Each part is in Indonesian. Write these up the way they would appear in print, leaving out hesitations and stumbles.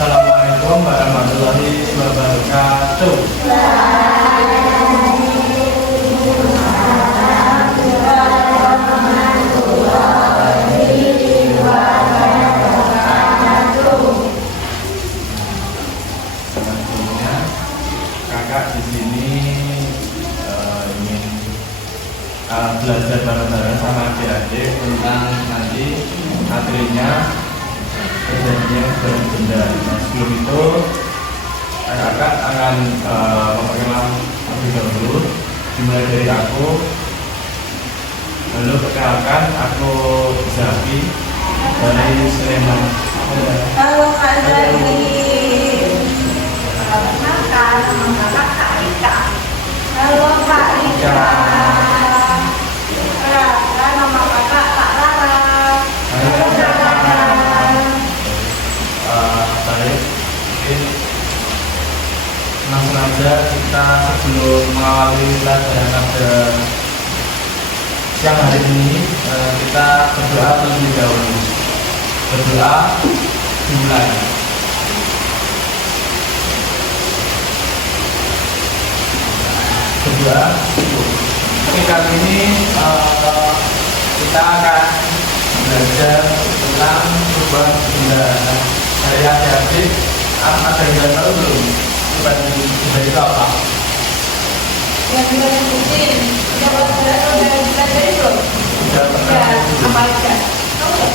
Assalamualaikum warahmatullahi wabarakatuh. Kakak di sini ingin belajar bareng-bareng sama adik-adik tentang nanti materinya terjadinya benda. Nah, sebelum itu kakak akan memperkenalkan lebih dahulu, dimulai dari aku. Lalu perkenalkan, aku Zafi dari Sleman. Halo Kak Zafi. Perkenalkan, nama kakak Kak Ika. Halo Kak Ika. Perkenalkan, nama kakak Kak Rara. Halo Kak Rara. Baik, mungkin langsung aja kita sebelum mengawali pelajaran pada siang hari ini, kita berdoa terlebih dahulu. Berdoa dimulai. Berdoa. Oke, kali ini kita akan belajar tentang perubahan benda. Dari adik-adik, ada yang tahu belum perubahan benda itu apa? Yang bisa disebutin, dapat belajar itu. Sudah pernah Apa aja? Tahu nggak?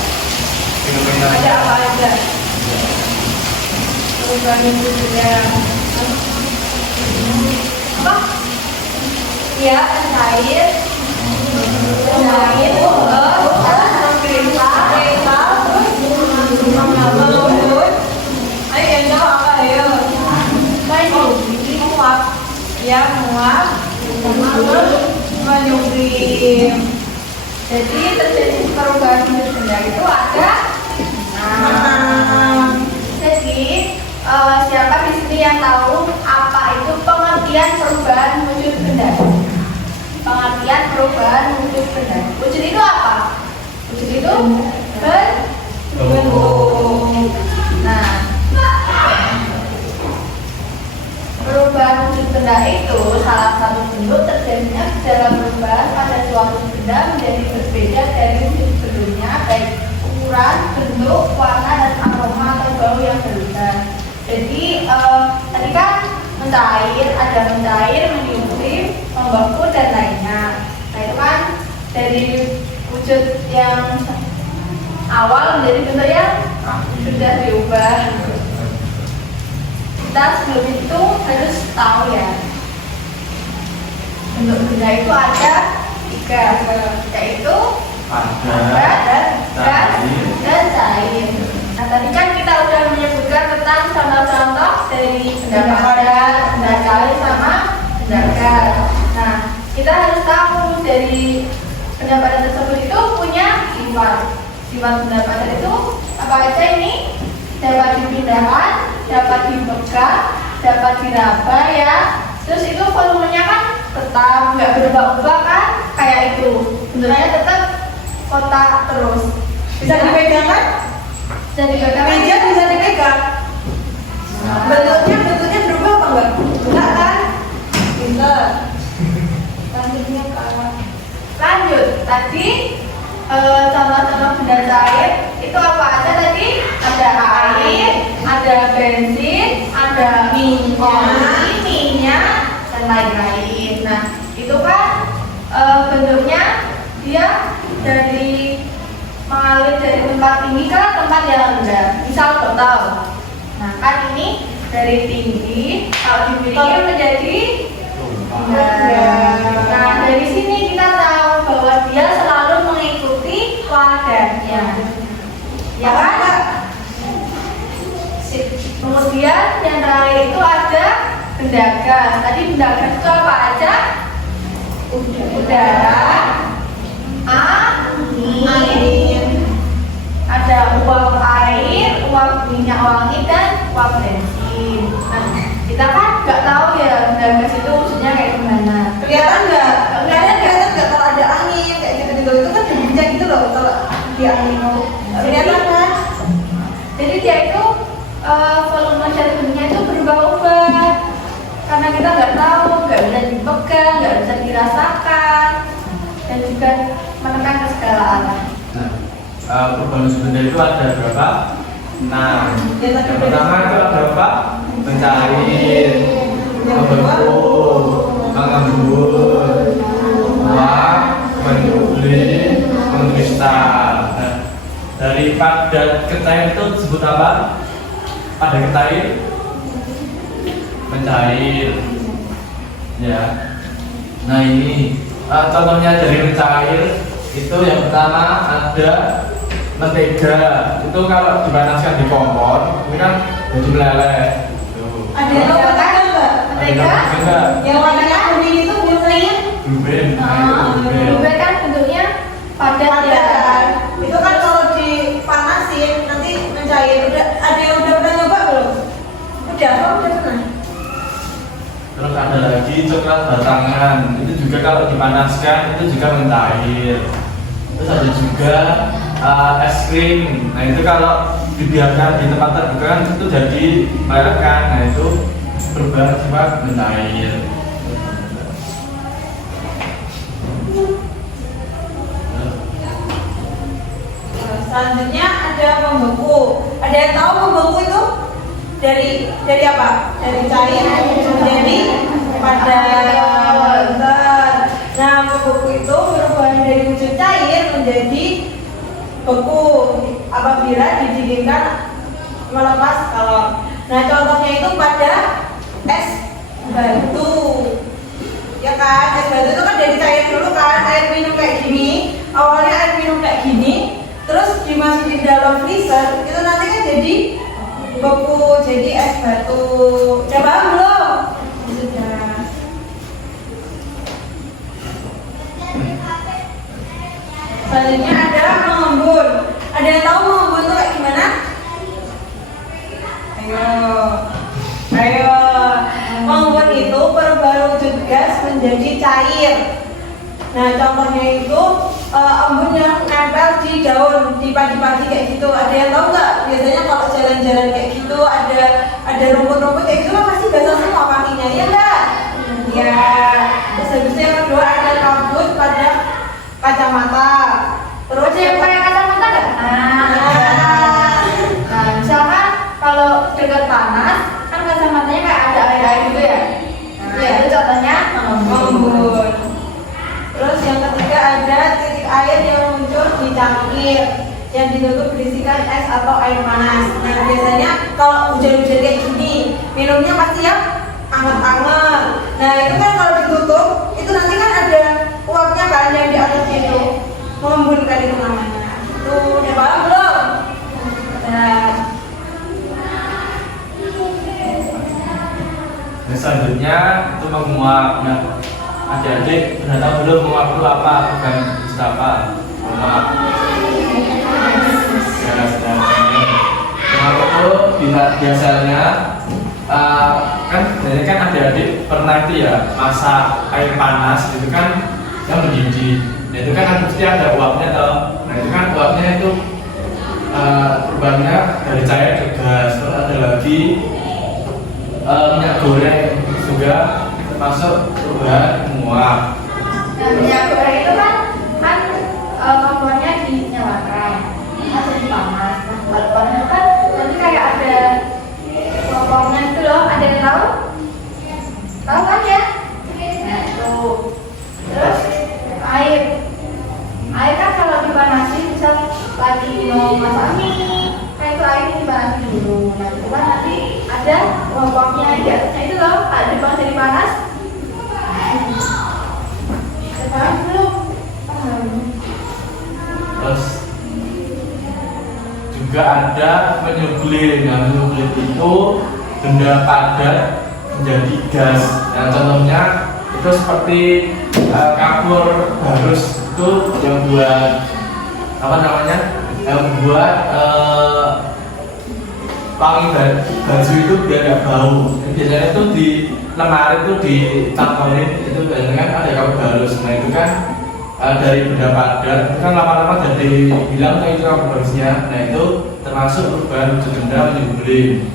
fenomena Ada apa aja? Perubahan itu sudah apa? Ya, cair, menyublim. Jadi terjadi perubahan benda itu ada. Jadi siapa di sini yang tahu apa itu pengertian perubahan wujud benda? Pengertian perubahan wujud benda. Wujud itu apa? Wujud itu bentuk. Nah, perubahan wujud benda itu salah satu bentuk terjadinya gejala perubahan pada suatu benda menjadi berbeda dari wujud sebelumnya, baik ukuran, bentuk, warna, dan aroma atau bau yang berubah. Jadi tadi kan mencair, ada mencair, menyublim, membeku, dan lainnya. Nah itu kan dari wujud yang awal menjadi bentuk yang sudah diubah. Kita sebelum itu harus tahu ya, bentuk benda itu ada tiga, yaitu padat, gas, dan cair. Nah tadi kan kita sudah menyebutkan tentang contoh-contoh dari benda padat, benda cair, sama benda gas. Nah kita harus tahu dari benda padat tersebut itu punya sifat. Sifat benda padat itu apa aja ini? Dapat dipindahkan, dapat dipegang, dapat diraba ya. Terus itu volumenya kan tetap, nggak berubah-ubah kan? Kayak itu, bentuknya tetap kotak terus. Bisa dipegang kan? Bisa dipegang. Meja bisa dipegang. Bentuknya berubah apa enggak? Enggak kan? Pintar. Lanjutnya kawan. Lanjut. Tadi contoh-contoh benda cair itu apa aja tadi? Ada air, ada bensin, ada minyak, dan lain-lain. Nah itu kan bentuknya dia dari mengalir dari tempat tinggi ke tempat yang rendah. Misal botol. Nah kan ini dari tinggi kalau dipilih menjadi nah dari sini kita tahu bahwa dia selalu mengikuti wadahnya, ya kan? Kemudian yang terakhir itu ada benda gas. Tadi benda gas itu apa aja? Udara, angin, ada uap air, uap minyak wangi, dan uap bensin. Nah, kita kan nggak tahu ya benda gas itu maksudnya kayak gimana. Kelihatan nggak? Kelihatan nggak kalau ada angin kayak gitu-gitu itu kan debunya gitu loh kalau di angin. Kelihatan kan? Jadi dia itu kita nggak tahu, nggak bisa dipegang, nggak bisa dirasakan, dan juga menekan ke segala arah. Nah, perubahan sebentar itu ada berapa? Nah, yang pertama itu ada apa? Mencair, membentuk, mengembun, menguap, mendubli, mengkristal. Nah, dari padat ke cair itu disebut apa? Padat ke cair, mencair. Ya. Nah ini contohnya dari mencair itu yang pertama ada mentega. Itu kalau dipanaskan di kompor, ini kan jadi meleleh. Ada yang warnanya enggak? Mentega? Yang warnanya kuning itu biasanya? Blueberry. Blueberry kan bentuknya padat ya. Itu kan kalau dipanasin nanti mencair. Ada yang udah pernah nyoba belum? Udah pernah. Terus ada lagi coklat batangan. Itu juga kalau dipanaskan itu juga mencair. Terus ada juga es krim. Nah itu kalau dibiarkan di tempat terbuka itu jadi melelehkan. Nah itu berubah sifat mencair. Selanjutnya ada membeku. Ada yang tahu membeku itu dari apa? Dari cair menjadi padat. Nah, membeku itu perubahan dari wujud cair menjadi beku apabila didinginkan melepas kalor. Nah, contohnya itu pada es batu. Ya kan, es batu itu kan dari cair dulu kan, air minum kayak gini. Awalnya air minum kayak gini, terus dimasukin dalam freezer, itu nanti kan jadi beku, jadi es batu. Udah paham belum? Sudah. Selanjutnya ada mengembun. Ada yang tahu mengembun itu kayak gimana? Ayo. Mengembun itu perubahan wujud gas menjadi cair. Nah, contohnya itu embun yang nempel di daun, di padi-padi kayak gitu. Ada yang tahu nggak? Biasanya kalau jalan-jalan kayak gitu ada rumput-rumput kayak gitu kan pasti basah semua kakinya, ya enggak? Ya. Terus habisnya yang kedua ada kabut pada kacamata. Terus Ada yang pakai kacamata nggak? Nah, misalkan kalau dekat panas, kan kacamatanya kayak ada air-air gitu ya. Nah, Iya. itu contohnya Mengembun. Terus yang ketiga ada titik air yang muncul di cangkir yang ditutup berisikan es atau air panas. Nah, biasanya kalau hujan-hujan kayak gini, minumnya pasti yang anget-anget. Nah, itu kan kalau ditutup, itu nanti kan ada uapnya kan yang di atas itu. Mengembunkan itu namanya. Tuh, udah paham belum? Nah, Nah, selanjutnya itu menguap. Nah, adik-adik sudah tahu belum menguap itu apa? Bukan istilah apa? Menguap. Ya, sudah. Menguap itu biasanya kan jadi kan adik-adik pernah itu ya masak air panas itu kan yang mendidih. Nah, itu kan pasti ada uapnya toh. Nah itu kan uapnya itu perubahannya dari cair ke gas. Terus ada lagi minyak goreng juga termasuk perubahan menguap. Nah, minyak goreng itu kan kompornya dinyalakan, atau dipanas. Nah, kalau panas itu kan nanti kayak ada kompornya itu loh. Ada yang tahu? Tahu kan ya? Nah itu. Terus air kan kalau dipanasin misal lagi mau masak mie, kan itu airnya dipanasin dulu. Nah itu kan nanti ada kompornya di atasnya itu loh. Kalau dipanasin jadi panas. Paham belum? Paham. Terus juga ada menyublim. Nah, menyublim itu benda padat menjadi gas. Nah, contohnya itu seperti kapur barus itu yang buat apa namanya? Yang buat wangi baju itu biar nggak bau. Biasanya itu di lemari itu dicantolin itu biasanya kan ada kapur barus. Nah itu kan dari benda padat itu kan lama-lama jadi bilang kayak itu kapur barusnya. Nah itu termasuk perubahan wujud benda menyublim.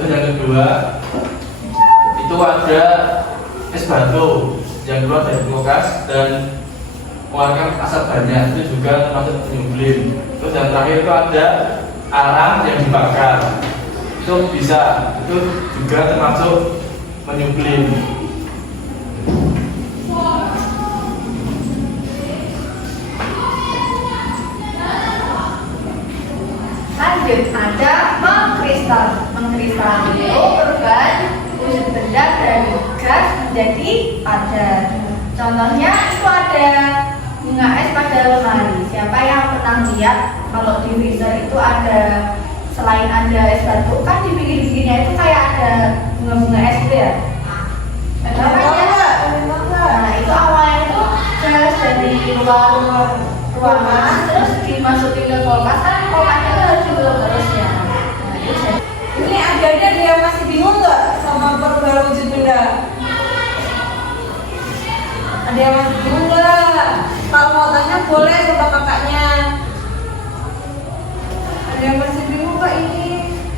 Terus yang kedua itu ada es batu yang keluar dari kulkas dan mengeluarkan asap banyak, itu juga termasuk penyumbling. Terus yang terakhir itu ada arang yang dibakar, itu bisa, itu juga termasuk penyumbling. Lanjut, ada mengkristal. Mengkristal itu perubahan wujud benda dari gas menjadi padat. Contohnya itu ada bunga es pada lemari. Siapa yang pernah lihat kalau di freezer itu ada, selain ada es batu, kan di pinggir-pinggirnya itu kayak ada bunga-bunga es itu ya? Nah itu awalnya itu gas dari luar ruangan terus dimasukin ke kulkas, kan kulkasnya itu harus ditutup terus ya. Nah itu Ini adik-adik ada yang masih bingung nggak sama perubahan wujud benda? Ada yang masih bingung nggak? Kalau mau tanya boleh coba kakaknya. Ada yang masih bingung nggak ini?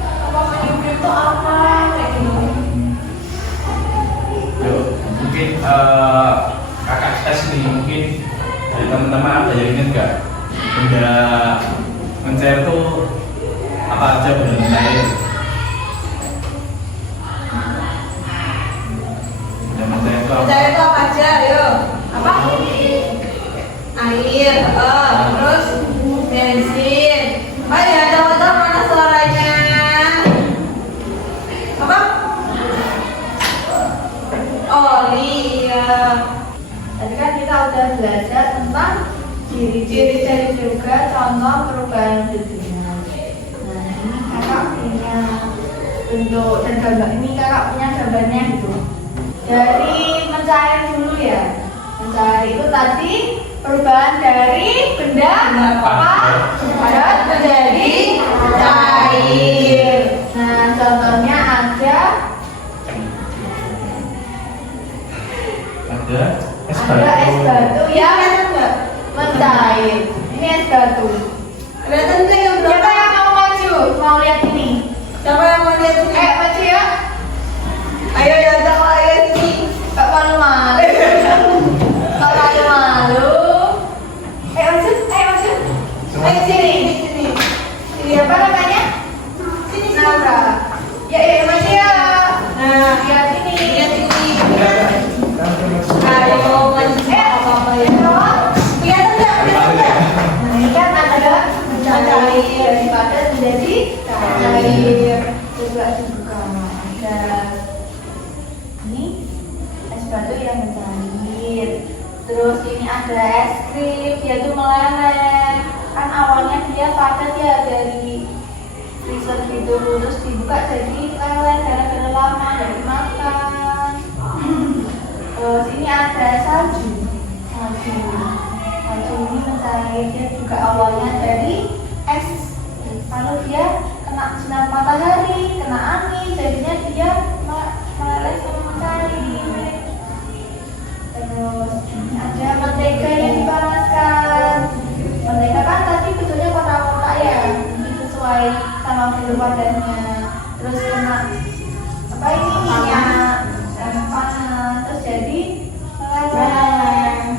Apa menyumbang itu apa? Kayak gitu. Yuk, mungkin kakak tes nih, mungkin dari teman-teman ada yang ingat nggak benda mencair itu apa aja benda mencair? Benda mencair itu apa? Percaya itu apa aja? Ayo. Apa? Air. Terus bensin. Oh ya, tahu-tahu mana suaranya? Apa? Oli. Iya. tadi kan kita udah belajar tentang ciri-ciri dan juga contoh perubahan wujud benda. Nah ini kakak punya bentuk dan gambar, ini kakak punya gambarnya gitu. Dari mencair dulu ya. Mencair itu tadi perubahan dari benda padat menjadi cair. Nah contohnya ada Es es batu yang Enggak. mencair. Ini es batu. Kelihatan nggak yang Siapa berapa? yang mau maju? Mau lihat ini? Siapa yang mau lihat ini? Maju ya. Ayo ya, coba ayo sini. Kak malu-malu. Kak malu-malu. Maju. Maju. Ayo sini, sini. Siapa namanya? Sini, sini. Nara. Ya, maju ya. Nah, Lihat ini. lihat ini. Ayo, maju. Apa-apa ya. Kelihatan nggak? Kelihatan nggak? Nah, ini kan ada mencair dari padat menjadi cair. Coba dibuka. Ada ini es batu yang mencair. Terus ini ada es krim, dia tuh meleleh. Kan awalnya dia padat ya dari freezer gitu, terus dibuka jadi leleh gara-gara lama dari makan. Terus ini ada salju. Salju ini mencair, dia juga awalnya dari es. Lalu dia kena sinar matahari, kena angin, jadinya dia meleleh sama mencair. Terus ini ada mentega yang dipanaskan. Mentega kan tadi bentuknya kotak-kotak ya, ini sesuai sama bentuk badannya. Terus kena apa ini minyak dan panas, terus jadi meleleh.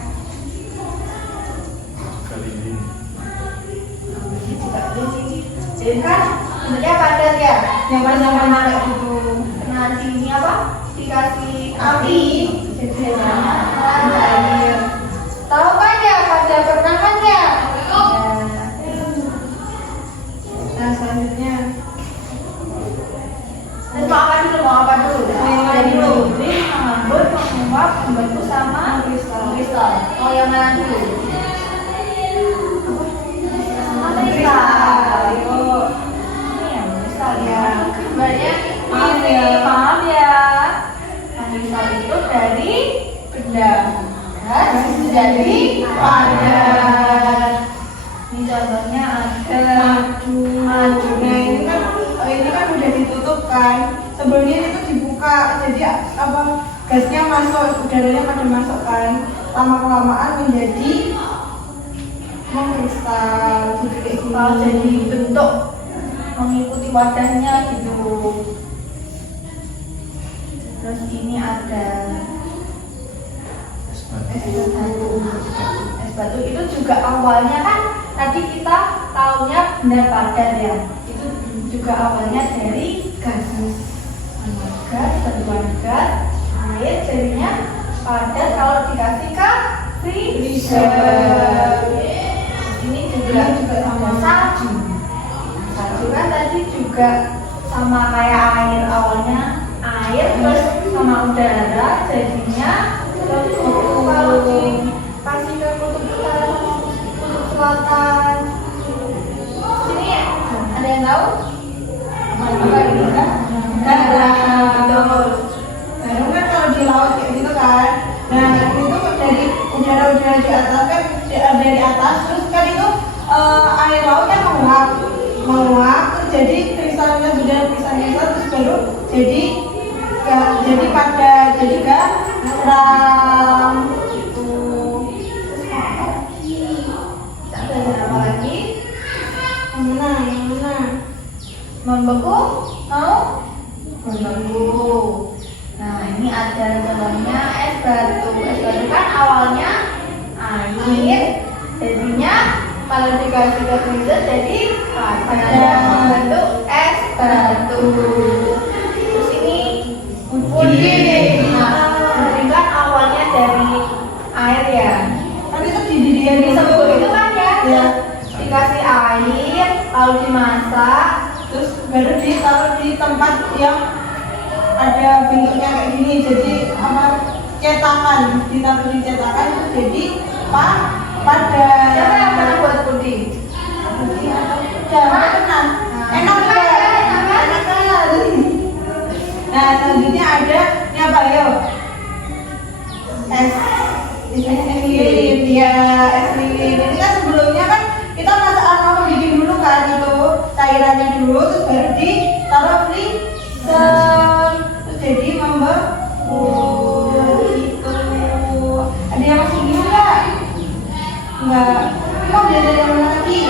Jadi kan bentuknya padat ya, Yang mana gitu. Nah sini apa? Dikasih api, jadi cair. Tahu kan ya? Pada pernah kan ya? Nah, selanjutnya. Terus mau apa dulu? Mau apa dulu? Yang mana dulu? Jadi mengambut, menguap, membentuk sama kristal. Oh yang mana dulu? Sama kristal. Ini ya kristal ya. Gambarnya Maaf ya. Maaf ya. Nah, kristal itu dari benda gas menjadi padat. Ini contohnya ada madu. Nah, ini kan udah ditutup kan. Sebelumnya itu dibuka, jadi apa gasnya masuk, udaranya pada masuk kan. Lama kelamaan menjadi mengkristal. Jadi kayak gini. Kalau jadi bentuk mengikuti wadahnya gitu. Terus ini ada Es batu. Es batu itu juga awalnya kan tadi kita tahunya benda padat ya. Itu juga awalnya dari gas. Gas, satuan gas, air jadinya padat kalau dikasih ke freezer. Ini juga sama salju. Salju kan tadi juga sama kayak air, awalnya air terus sama udara jadinya beku. Kalau dikasih ke kutub utara sama kutub selatan, sini ya ada yang tahu? Apa ini kan? Betul. Garam kan kalau di laut kayak gitu kan. Nah itu dari udara-udara di atas kan, dari atas terus kan itu air laut kan menguap terus jadi kristalnya sudah kristalnya terus baru jadi padat, jadi garam itu. Kita belajar apa lagi? Yang mana? Membeku? Mau? Membeku. Nah ini ada contohnya es batu. Es batu kan awalnya air, jadinya kalau dikasih ke freezer jadi padat membentuk es batu. Terus ini puding. Nah puding kan awalnya dari air ya. Kan itu didirian Disebut itu kan ya. Ya. Dikasih air, lalu dimasak. Terus baru ditaruh di tempat yang ada bentuknya kayak gini, jadi apa, cetakan, ditaruh di cetakan itu jadi pada Siapa yang pernah buat puding? enak sekali. Nah selanjutnya ada ini apa ya? Es lilin, ya es lilin. Ini kan sebelumnya kan kita masak apa bikin dulu kan itu cairannya dulu, terus baru ditaruh freezer, terus jadi membeku gitu. Ada yang masih bingung nggak? Nggak. Mau belajar yang mana lagi?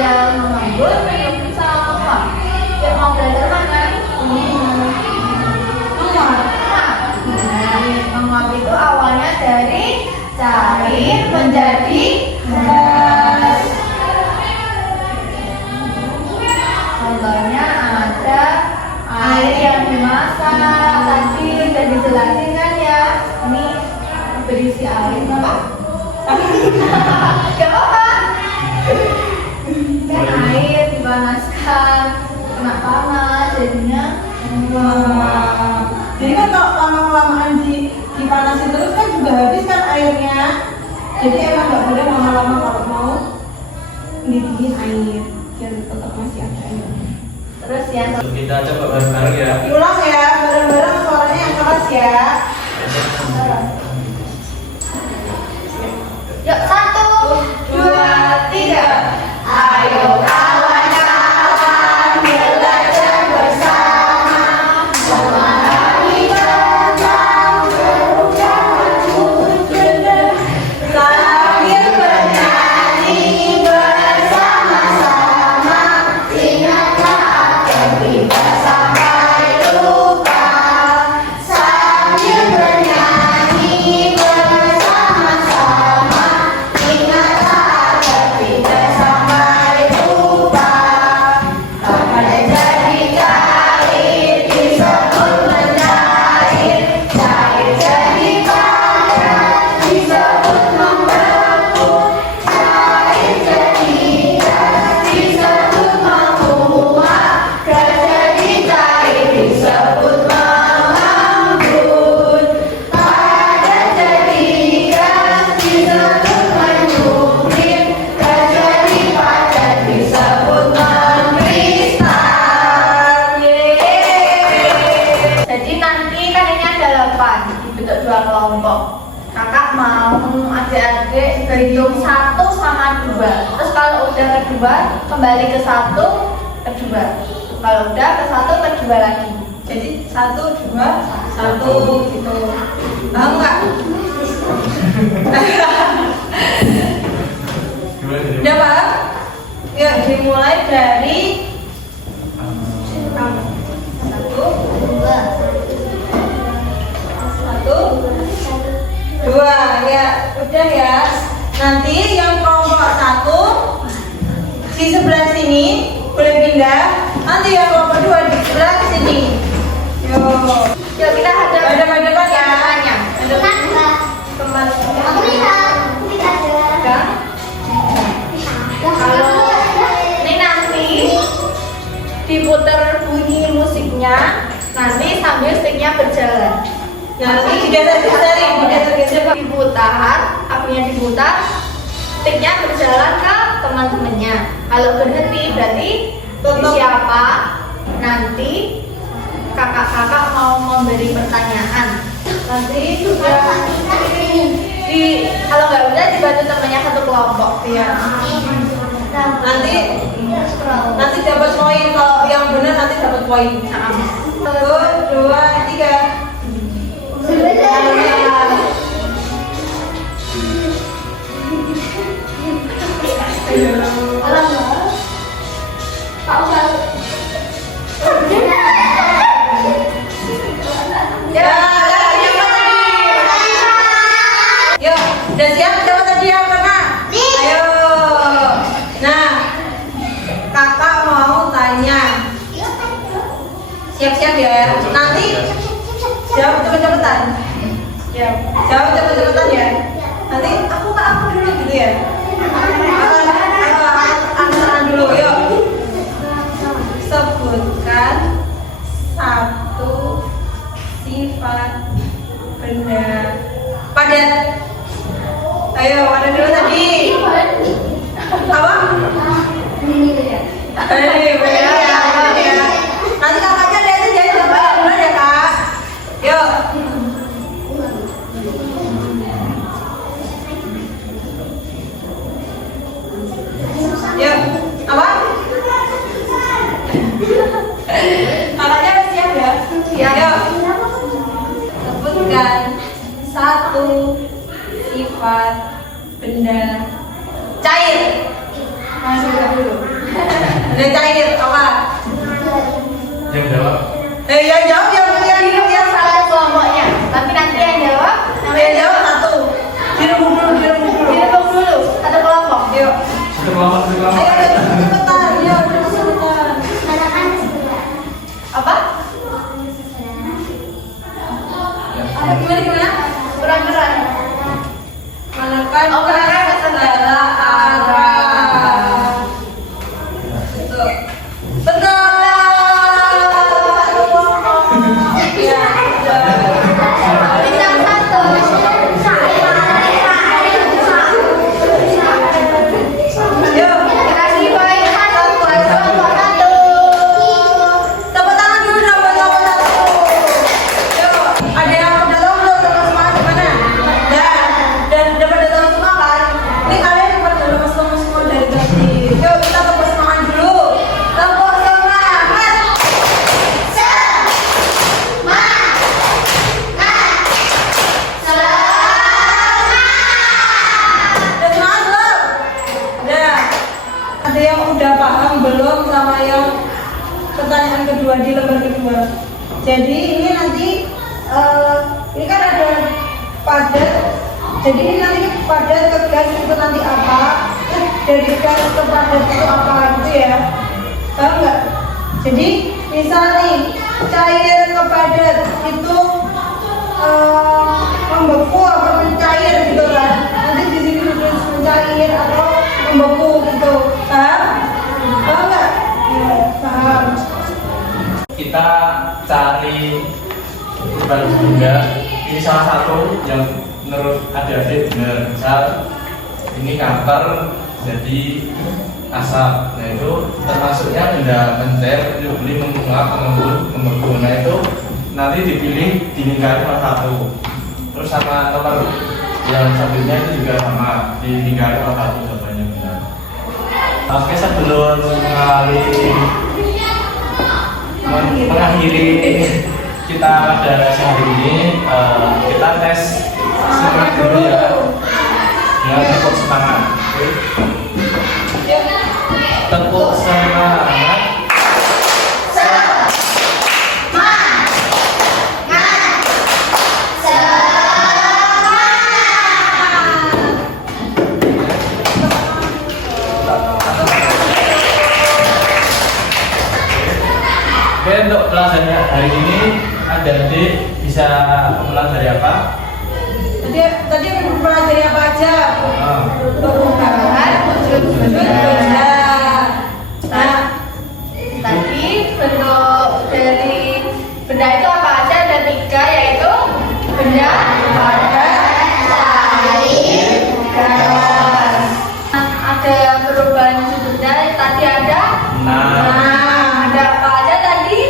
Yang mengambut, yang bisa apa? Yang mau belajar mana? Menguap itu awalnya dari cair menjadi gas. Contohnya ada air yang dimasak, tadi udah dijelasin kan ya. Ini berisi air apa? Gak apa. Kan air dipanaskan, kena panas, jadinya Jadi kan kalau lama-kelamaan dipanasin terus kan juga habis kan airnya. Jadi emang nggak boleh lama-lama kalau mau ngidupin air biar tetap masih ada airnya. terus yang Kita coba bareng-bareng ya. Diulang ya, bareng-bareng suaranya yang keras ya. yuk 1, 2, 3. Ayo kawan-kawan belajar bersama, memahami tentang perubahan budaya sambil bernyanyi bersama-sama. Ingatlah akan tidak sampai lupa sambil bernyanyi bersama-sama. Ingatlah agar tidak sampai lupa. Pada jadi cair disebut mencair, cair jadi padat disebut membeku, cair jadi gas disebut menguap, gas jadi cair disebut mengambut, padat jadi gas disebut menyupir, gas jadi padat disebut mengkristal. Yeay. Jadi nanti kan ini ada 8 dibentuk 2 kelompok. Kakak mau adik-adik berhitung 1 sama 2. Terus kalau udah kedua kembali ke 1 kedua. Kalau udah ke 1 kedua lagi. Jadi 1, 2, 1 gitu. Paham nggak? Gimana? Udah paham? Yuk dimulai dari 1, 2, ya kedua di sebelah sini. Yuk. Yuk kita hadap Hadap-hadapan ya. temannya. Teman. Kalau ini nanti diputar bunyi musiknya, nanti sambil sticknya berjalan. Nanti digeser-geser. Diputar, apinya diputar, sticknya berjalan ke teman-temannya. Kalau berhenti berarti Tutup. siapa nanti kakak-kakak mau memberi pertanyaan. Nanti sudah Kalau nggak bisa dibantu temannya satu kelompok. ya. Nanti dapat poin, kalau yang benar nanti dapat poin. 1, 2, 3. Ya, siapa tadi? Yuk, udah siap siapa tadi yang kena? Ayo. Nah, kakak mau tanya. Siap-siap ya. Nanti jawab cepet-cepetan. Jawab cepet-cepetan ya. Nanti aku dulu gitu ya. Angkat dulu, yuk. Sebutkan satu sifat benda padat. Ayo, mana dulu tadi? Apa? Beda ya. Nanti kakaknya lihat aja coba dulu ya kak. Yuk. Yuk, apa? Kakaknya udah siap ya? Siap. Yuk. Sebutkan satu sifat benda cair. Masuk dulu. Benda cair apa? Yang jawab. Yang jawab yang Satu kelompoknya. Tapi nanti yang jawab, yang jawab satu. Dirembuk dulu. Satu kelompok. Yuk. Satu kelompok. Ayo cepetan. Yuk, cepetan. Apa? Gimana? Beran-beran. Menekan Oh, menekan ke segala arah. Betul. Betul. Ya, Bintang satu. Yuk. Kasih poin satu buat kelompok satu. Tepuk tangan dulu dong buat kelompok satu. Yuk. Ada yang udah tahu belum tepuk semangat di mana? Ya. Dan udah pada tahu semua kan? Ini kalian pada lemas semua dari tadi. Yuk kita tepuk semangat dulu. Tepuk semangat. Udah semangat belum? Udah. Ada yang udah paham belum sama yang pertanyaan kedua di lembar kedua? Jadi ini nanti ini kan ada padat. Jadi ini nanti padat ke gas itu nanti apa? Dari gas ke padat itu apa gitu ya? Paham nggak? Jadi misal nih cair ke padat itu membeku atau mencair gitu kan? Nanti di sini tulis mencair atau membeku gitu. Paham? Paham nggak? Iya, paham. Kita cari perubahan benda. Ini salah satu yang menurut adik-adik benar. Misal ini kanker jadi asap. Nah itu termasuknya benda mencair, beli menguap, mengembun, membeku. Nah itu nanti dipilih dilingkari salah satu. Terus sama nomor yang selanjutnya itu juga sama dilingkari salah satu jawabannya benar. Oke, sebelum mengakhiri kita pada siang hari ini, kita tes semangat dulu ya, dengan tepuk semangat. Tepuk semangat. Oke, untuk pelajaran hari ini adik-adik bisa mempelajari apa? Tadi mempelajari apa aja? Perubahan wujud benda. Nah, Tadi bentuk dari benda itu apa aja? Ada 3, yaitu benda, padat, cair, gas. Ada perubahan wujud benda. Tadi ada ada apa aja tadi?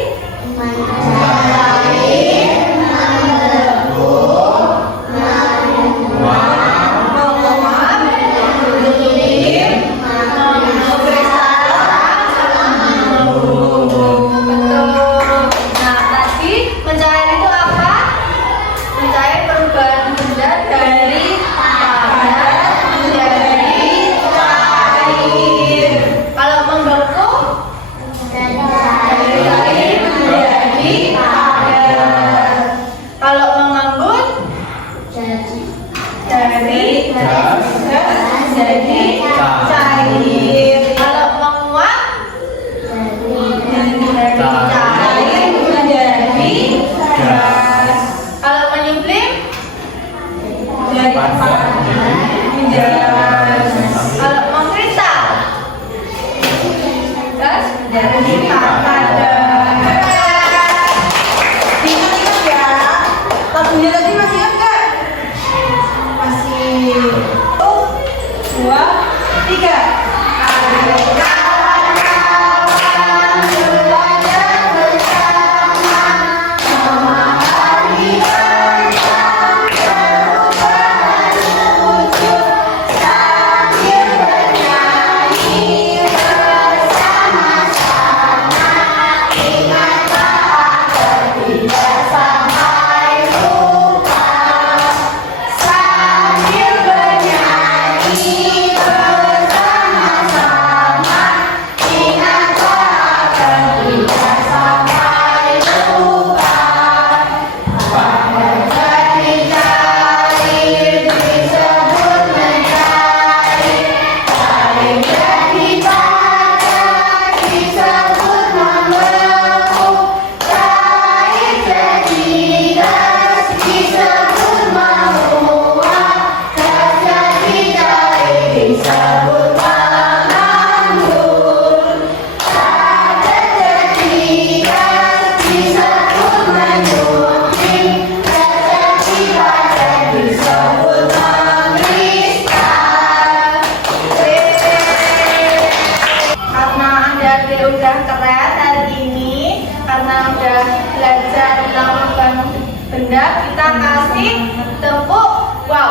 Benda kita kasih tepuk. Wow,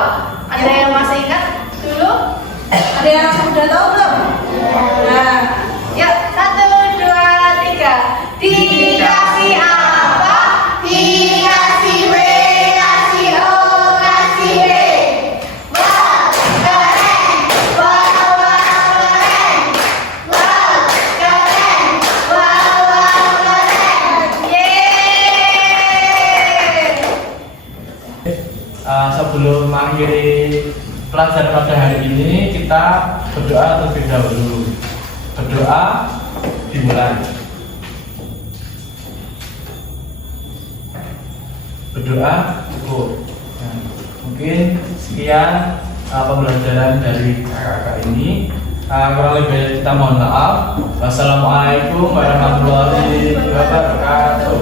ada yang masih ingat dulu? ada yang udah tahu belum? Nah, Yuk, 1, 2, 3. Dikasih apa? Dikasih W, kasih O, kasih W. Wow, keren. Wow, keren. Wow, keren. Wow, keren. Yeay. Sebelum mengakhiri pelajaran pada hari ini, kita berdoa terlebih dahulu. Berdoa dimulai. Berdoa cukup. Nah, mungkin sekian pembelajaran dari kakak-kakak ini. Kurang lebih kita mohon maaf. Wassalamualaikum warahmatullahi wabarakatuh.